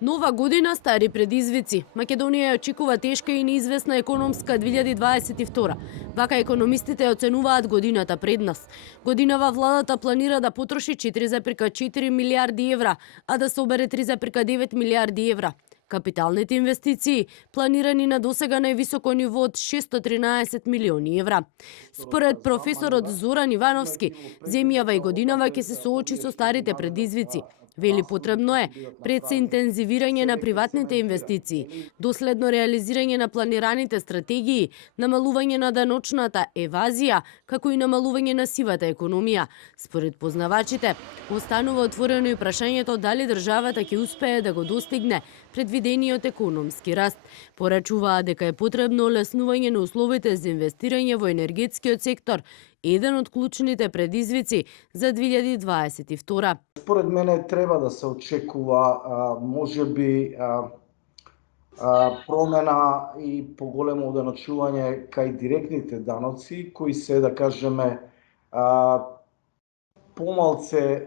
Нова година, стари предизвици. Македонија ја очекува тешка и неизвестна економска 2022. Вака економистите ја оценуваат годината пред нас. Годинава владата планира да потроши 4,4 милиарди евра, а да собере 3,9 милиарди евра. Капиталните инвестиции планирани на досега највисоко ниво од 613 милиони евра. Според професорот Зоран Ивановски, земјава и годинава ќе се соочи со старите предизвици. Вели, потребно е пред се интензивирање на приватните инвестиции, доследно реализирање на планираните стратегии, намалување на даночната евазија, како и намалување на сивата економија. Според познавачите, останува отворено и прашањето дали државата ќе успее да го достигне предвидениот економски раст. Порачуваат дека е потребно олеснување на условите за инвестирање во енергетскиот сектор, еден од клучните предизвици за 2022. Според мене треба да се очекува можеби промена и поголемо уданочување кај директните даноци, кои се, да кажеме, помалце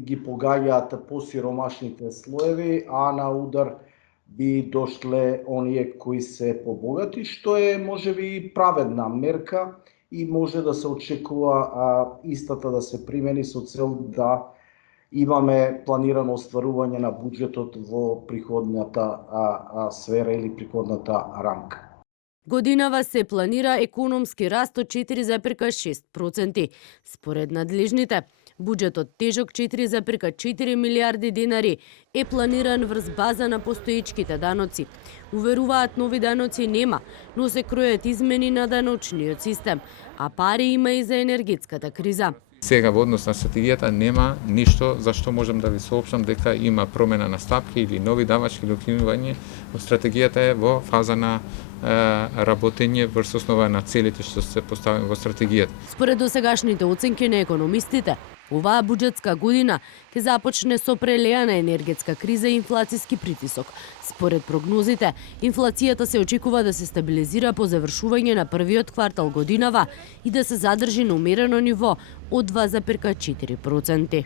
ги погаѓаат посиромашните слоеви, а на удар би дошле оние кои се побогати, што е можеби праведна мерка и може да се очекува истата да се примени со цел да имаме планирано остварување на буџетот во приходната сфера или приходната рамка. Годинава се планира економски раст од 4,6%. Според надлежните, буџетот тежок 4,4 милиарди денари е планиран врз база на постоечките даноци. Уверуваат, нови даноци нема, но се кројат измени на даночниот систем, а пари има и за енергетската криза. Сега во однос на стратегијата нема ништо за што можам да ви соопштам дека има промена на стапки или нови давачки или укинување. Стратегијата е во фаза на работење врз основа на целите што се поставени во стратегијата. Според досегашните оценки на економистите, оваа буџетска година ќе започне со прелеана енергетска криза и инфлацијски притисок. Според прогнозите, инфлацијата се очекува да се стабилизира по завршување на првиот квартал годинава и да се задржи на умерено ниво од 2,4%.